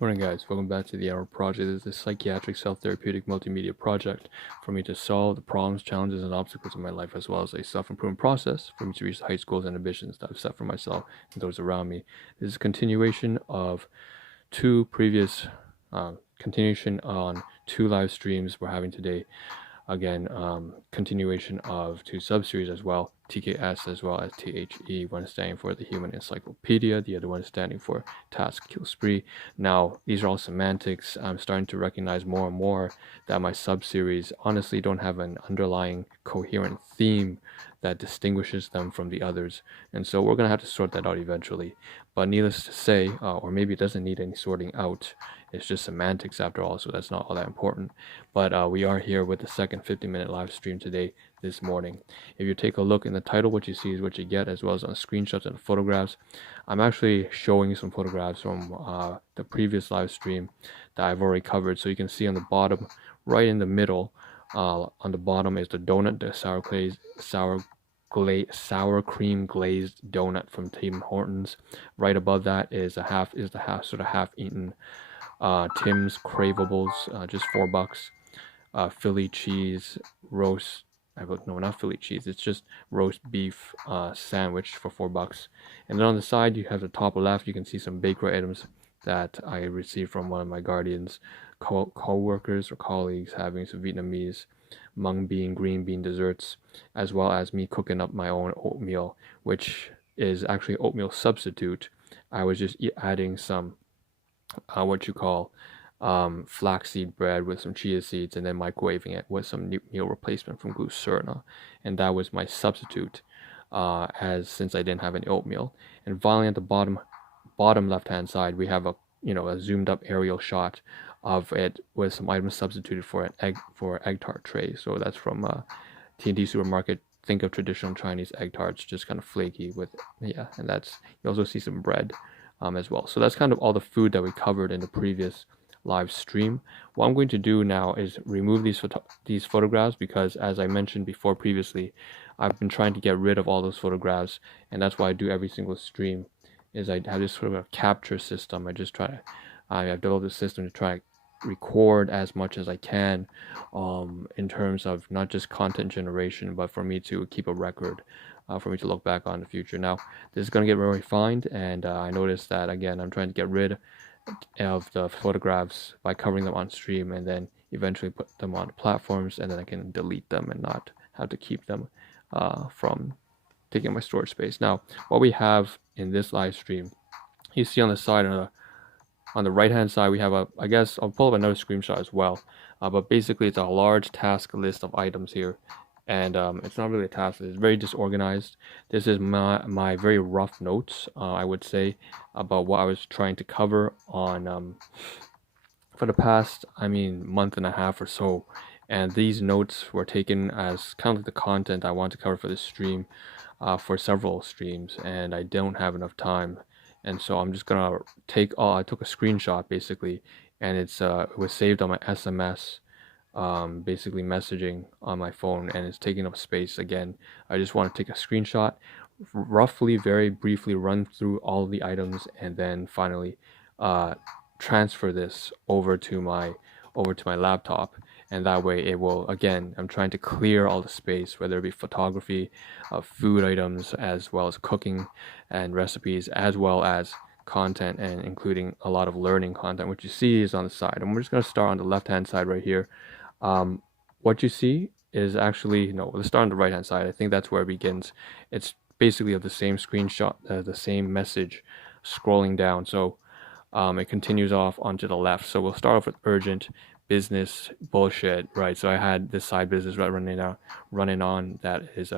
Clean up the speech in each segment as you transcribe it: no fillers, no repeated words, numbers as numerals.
Morning guys, welcome back to the Ahn Rho Project. This is a psychiatric self-therapeutic multimedia project for me to solve the problems, challenges, and obstacles of my life, as well as a self-improvement process for me to reach the heights, goals, and ambitions that I've set for myself and those around me. This is a continuation of two previous continuation on two live streams we're having today. Again, continuation of two sub-series as well, TKS as well as THE, one standing for the Human Encyclopedia, the other one standing for Task Kill Spree. Now, these are all semantics. I'm starting to recognize more and more that my sub-series honestly don't have an underlying coherent theme that distinguishes them from the others. And so we're going to have to sort that out eventually. But needless to say, or maybe it doesn't need any sorting out, it's just semantics after all, so that's not all that important. But we are here with the second 50-minute live stream today, this morning. If you take a look in the title, what you see is what you get, as well as on screenshots and photographs. I'm actually showing some photographs from the previous live stream that I've already covered. So you can see on the bottom, right in the middle, on the bottom is the donut, the sour cream glazed donut from Tim Hortons. Right above that is the half eaten Tim's Cravables, just $4. Philly cheese roast. No, not Philly cheese. It's just roast beef sandwich for $4. And then on the side, you have the top left. You can see some bakery items that I received from one of my guardians, co-workers or colleagues, having some Vietnamese mung bean, green bean desserts, as well as me cooking up my own oatmeal, which is actually oatmeal substitute. I was just adding some flaxseed bread with some chia seeds and then microwaving it with some meal replacement from Glucerna, and that was my substitute. As since I didn't have any oatmeal, and finally at the bottom left hand side we have a zoomed up aerial shot of it with some items substituted for an egg tart tray. So that's from T&T supermarket. Think of traditional Chinese egg tarts, just kind of flaky with and that's, you also see some bread as well. So that's kind of all the food that we covered in the previous live stream. What I'm going to do now is remove these photographs, because as I mentioned before previously, I've been trying to get rid of all those photographs, and that's why I do every single stream. Is I have this sort of a capture system. I've developed a system to try to record as much as I can, in terms of not just content generation, but for me to keep a record, for me to look back on in the future. Now, this is going to get more refined, and I noticed that again I'm trying to get rid of the photographs by covering them on stream, and then eventually put them on platforms, and then I can delete them and not have to keep them from taking my storage space. Now, what we have in this live stream, you see on the side, on the right hand side, we have I guess I'll pull up another screenshot as well, but basically it's a large task list of items here, and it's not really a task list, it's very disorganized. This is my very rough notes, I would say, about what I was trying to cover on for the past, month and a half or so. And these notes were taken as kind of the content I want to cover for this stream, for several streams, and I don't have enough time. And so I'm just gonna I took a screenshot basically, and it was saved on my SMS, basically messaging on my phone, and it's taking up space again. I just want to take a screenshot, roughly, very briefly run through all the items, and then finally transfer this over to my laptop. And that way it will, again, I'm trying to clear all the space, whether it be photography, food items, as well as cooking and recipes, as well as content, and including a lot of learning content. What you see is on the side, and we're just going to start on the left hand side right here. What you see is actually, no, let's start on the right hand side. I think that's where it begins. It's basically of the same screenshot, the same message scrolling down. So it continues off onto the left. So we'll start off with urgent business bullshit, right? So I had this side business running on that is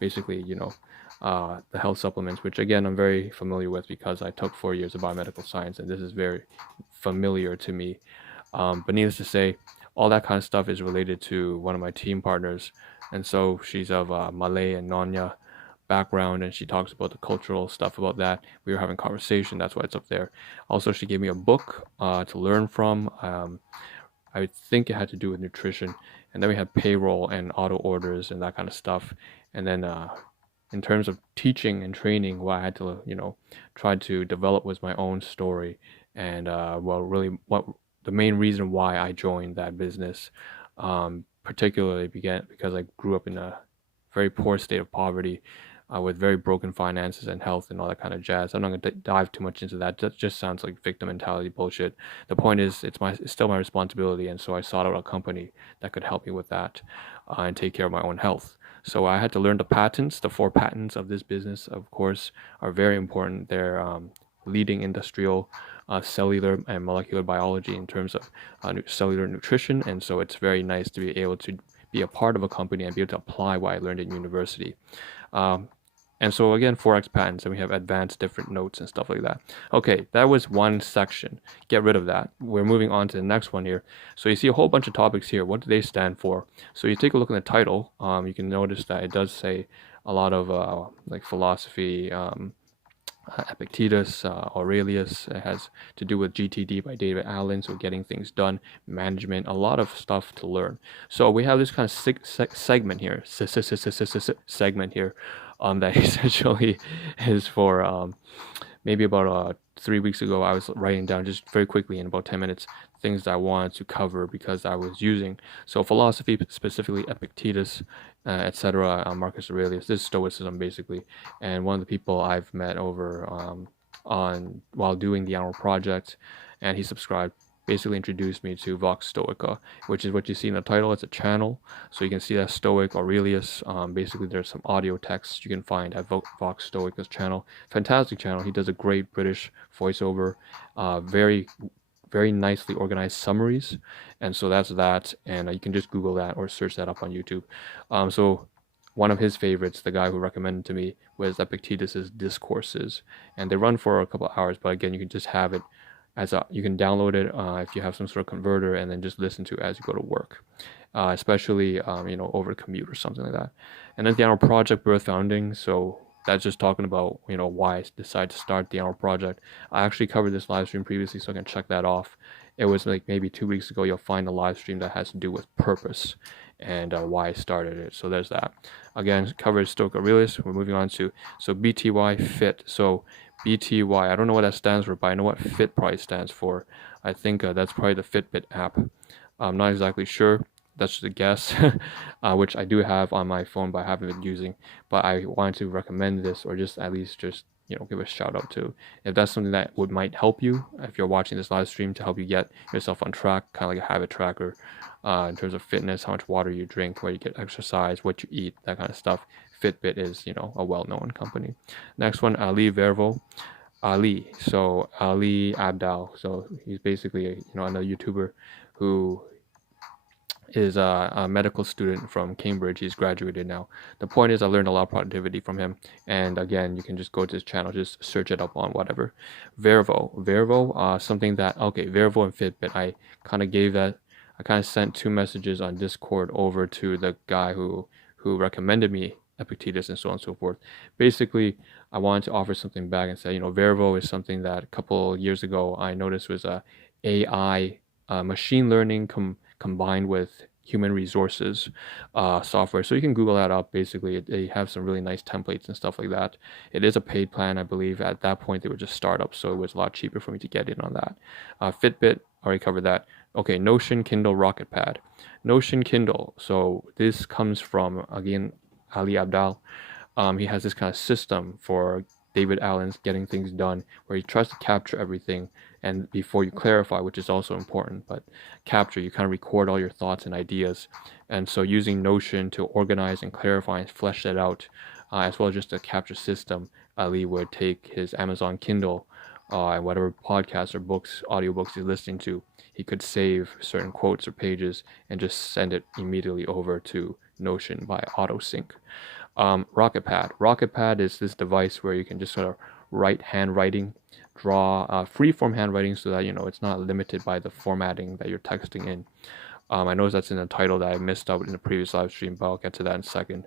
basically, the health supplements, which again I'm very familiar with because I took 4 years of biomedical science, and this is very familiar to me. But needless to say, all that kind of stuff is related to one of my team partners, and so she's of Malay and Nonya background, and she talks about the cultural stuff about that. We were having conversation, that's why it's up there. Also, she gave me a book to learn from. I think it had to do with nutrition, and then we had payroll and auto orders and that kind of stuff. And then in terms of teaching and training, what I had to try to develop was my own story And well, really, what the main reason why I joined that business, particularly began because I grew up in a very poor state of poverty, with very broken finances and health and all that kind of jazz. I'm not gonna dive too much into that. That just sounds like victim mentality bullshit. The point is, it's still my responsibility, and so I sought out a company that could help me with that, and take care of my own health. So I had to learn the patents. The four patents of this business, of course, are very important. They're leading industrial cellular and molecular biology in terms of cellular nutrition, and so it's very nice to be able to be a part of a company and be able to apply what I learned in university. Um, and so again, Forex patents, and we have advanced different notes and stuff like that. Okay, that was one section. Get rid of that. We're moving on to the next one here. So you see a whole bunch of topics here. What do they stand for? So you take a look in the title. You can notice that it does say a lot of like philosophy, Epictetus, Aurelius. It has to do with GTD by David Allen, so getting things done, management, a lot of stuff to learn. So we have this kind of segment here, segment here, that essentially is for maybe about 3 weeks ago. I was writing down just very quickly in about 10 minutes things that I wanted to cover because I was using. So philosophy, specifically Epictetus, etc. Marcus Aurelius. This is Stoicism basically, and one of the people I've met over on while doing the Ahn Rho Project, and he subscribed. Basically introduced me to Vox Stoica, which is what you see in the title. It's a channel, so you can see that Stoic Aurelius. Basically, there's some audio text you can find at Vox Stoica's channel. Fantastic channel. He does a great British voiceover. Very very nicely organized summaries, and so that's that. And you can just Google that or search that up on YouTube. So one of his favorites, the guy who recommended to me, was Epictetus's Discourses, and they run for a couple of hours. But again, you can just have it as a you can download it if you have some sort of converter, and then just listen to it as you go to work, especially over commute or something like that. And then the Ahn Rho Project birth founding. So that's just talking about why I decided to start the Ahn Rho Project. I actually covered this live stream previously, so I can check that off. It was like maybe 2 weeks ago. You'll find a live stream that has to do with purpose and why I started it. So there's that. Again, covered Stoic Aurelius. We're moving on to BTY Fit. So BTY, I don't know what that stands for, but I know what Fit probably stands for. I think that's probably the Fitbit app. I'm not exactly sure. That's just a guess, which I do have on my phone, but I haven't been using. But I wanted to recommend this, or just at least just give a shout out to, if that's something that might help you if you're watching this live stream, to help you get yourself on track, kind of like a habit tracker, in terms of fitness, how much water you drink, where you get exercise, what you eat, that kind of stuff. Fitbit is a well-known company. Next one, Ali Vervo. Ali, so Ali Abdal. So he's basically another YouTuber who is a medical student from Cambridge. He's graduated now. The point is, I learned a lot of productivity from him. And again, you can just go to his channel, just search it up on whatever. Vervo, something that, okay, Vervo and Fitbit. I kind of sent 2 messages on Discord over to the guy who recommended me Epictetus and so on and so forth. Basically, I wanted to offer something back and say, Vervo is something that a couple years ago I noticed was a AI, machine learning combined with human resources software. So you can Google that up. Basically, they have some really nice templates and stuff like that. It is a paid plan, I believe. At that point, they were just startups, so it was a lot cheaper for me to get in on that. Fitbit, already covered that. Okay, Notion, Kindle, Rocket Pad. Notion, Kindle. So this comes from, again, Ali Abdal. He has this kind of system for David Allen's getting things done, where he tries to capture everything, and before you clarify, which is also important, but capture, you kind of record all your thoughts and ideas. And so using Notion to organize and clarify and flesh that out, as well as just a capture system, Ali would take his Amazon Kindle and whatever podcasts or books, audiobooks he's listening to, he could save certain quotes or pages and just send it immediately over to Notion by AutoSync. Rocket Pad is this device where you can just sort of write handwriting, draw free-form handwriting, so that it's not limited by the formatting that you're texting in. I know that's in the title that I missed out in the previous live stream, but I'll get to that in a second.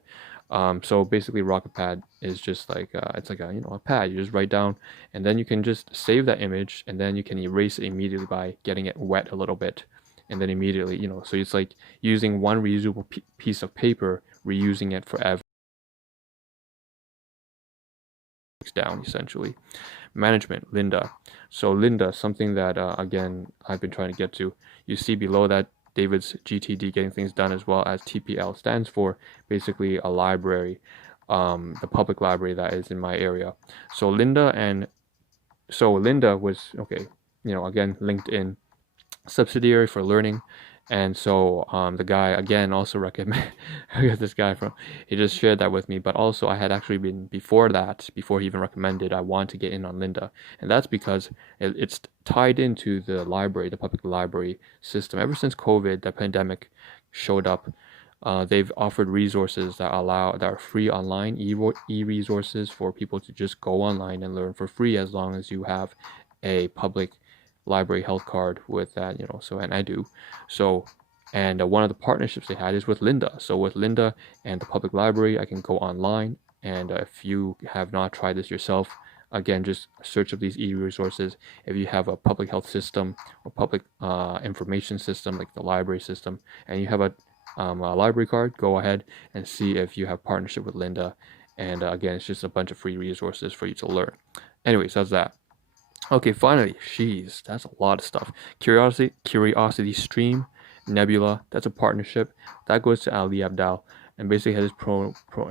So basically, Rocket Pad is just like it's like a pad. You just write down, and then you can just save that image, and then you can erase it immediately by getting it wet a little bit, and then immediately so it's like using one reusable piece of paper, reusing it forever. down essentially. Management, Linda. So Linda, something that again I've been trying to get to. You see below that David's GTD, getting things done, as well as TPL stands for basically a library, the public library that is in my area. So Linda was okay. Again, LinkedIn subsidiary for learning. And so the guy again also recommend I got this guy from he just shared that with me, but also I had actually been before he even recommended, I want to get in on Linda, and that's because it's tied into the library, the public library system. Ever since COVID, the pandemic showed up, they've offered resources that are free online, e-resources for people to just go online and learn for free, as long as you have a public library health card with that, and I do. So, and one of the partnerships they had is with Linda. So with Linda and the public library, I can go online, and if you have not tried this yourself, again, just search up these e-resources. If you have a public health system or public information system like the library system, and you have a library card, go ahead and see if you have partnership with Linda. And again, it's just a bunch of free resources for you to learn. Anyways, that's that. Okay, finally, jeez, that's a lot of stuff. Curiosity Stream, Nebula, that's a partnership. That goes to Ali Abdal, and basically has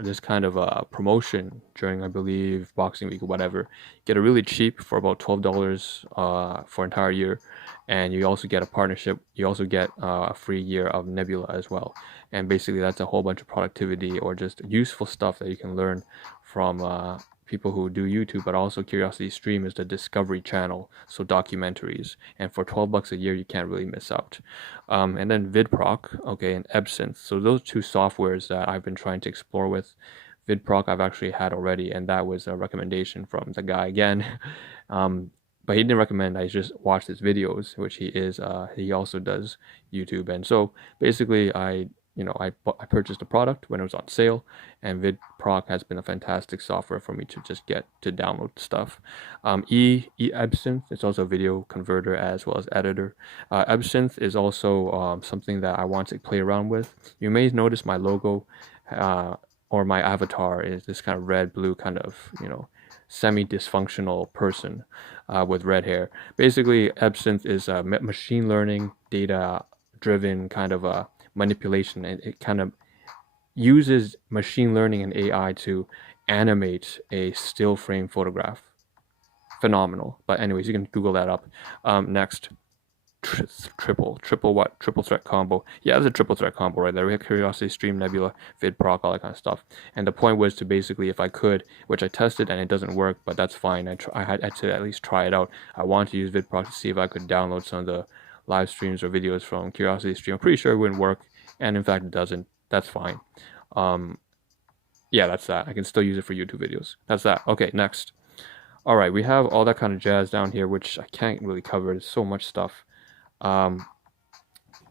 this kind of a promotion during, I believe, Boxing Week or whatever. You get it really cheap for about $12 for an entire year, and you also get a partnership. You also get a free year of Nebula as well. And basically, that's a whole bunch of productivity or just useful stuff that you can learn from people who do YouTube. But also Curiosity Stream is the Discovery channel, so documentaries, and for $12 a year you can't really miss out. And then VidProc, okay, and Absinthe. So those two softwares that I've been trying to explore with. VidProc I've actually had already, and that was a recommendation from the guy again. But he didn't recommend, I just watched his videos, which he also does YouTube. And so basically I purchased the product when it was on sale, and VidProc has been a fantastic software for me to just get to download stuff. Absinthe is also a video converter as well as editor. Absinthe is also something that I want to play around with. You may notice my logo or my avatar is this kind of red-blue kind of, semi-dysfunctional person with red hair. Basically, Absinthe is a machine learning, data-driven kind of a manipulation, and it kind of uses machine learning and AI to animate a still frame photograph. Phenomenal. But anyways, you can Google that up. Next, triple threat combo. Yeah, it's a triple threat combo right there. We have Curiosity Stream, Nebula, VidProc, all that kind of stuff. And the point was to basically, if I could, which I tested and it doesn't work, but that's fine. I had to at least try it out. I wanted to use VidProc to see if I could download some of the live streams or videos from Curiosity Stream. I'm pretty sure it wouldn't work, and in fact it doesn't. That's fine. Yeah, that's that. I can still use it for YouTube videos. That's that. Okay, next. All right, we have all that kind of jazz down here, which I can't really cover. There's so much stuff.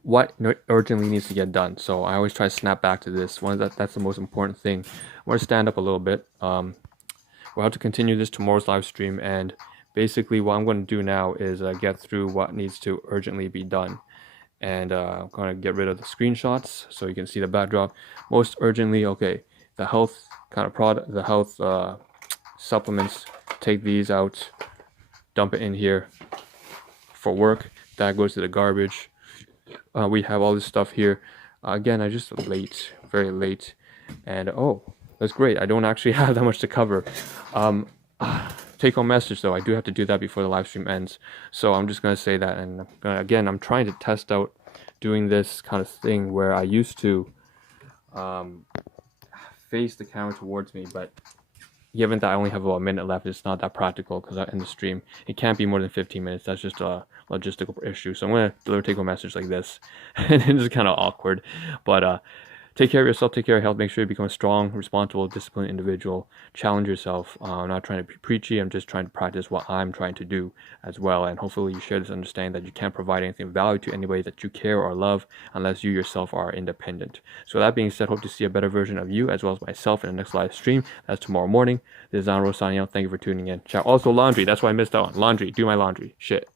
What urgently needs to get done? So I always try to snap back to this. That's the most important thing. I want to stand up a little bit. We'll have to continue this tomorrow's live stream, and basically what I'm going to do now is get through what needs to urgently be done. And I'm going to get rid of the screenshots so you can see the backdrop. Most urgently, okay, the health kind of product, the health supplements, take these out, dump it in here for work. That goes to the garbage. We have all this stuff here. Again, I just late, very late. And oh, that's great. I don't actually have that much to cover. Take home message though, I do have to do that before the live stream ends, so I'm just going to say that. And again, I'm trying to test out doing this kind of thing where I used to face the camera towards me, but given that I only have about a minute left, it's not that practical because in the stream it can't be more than 15 minutes. That's just a logistical issue, so I'm going to deliver take home message like this. And it's kind of awkward, but take care of yourself, take care of your health, make sure you become a strong, responsible, disciplined individual. Challenge yourself. I'm not trying to be preachy, I'm just trying to practice what I'm trying to do as well. And hopefully you share this understanding that you can't provide anything of value to anybody that you care or love unless you yourself are independent. So that being said, hope to see a better version of you as well as myself in the next live stream. That's tomorrow morning. This is Ahn Rho signing out. Thank you for tuning in. Ciao. Also laundry, that's why I missed out on laundry. Do my laundry. Shit.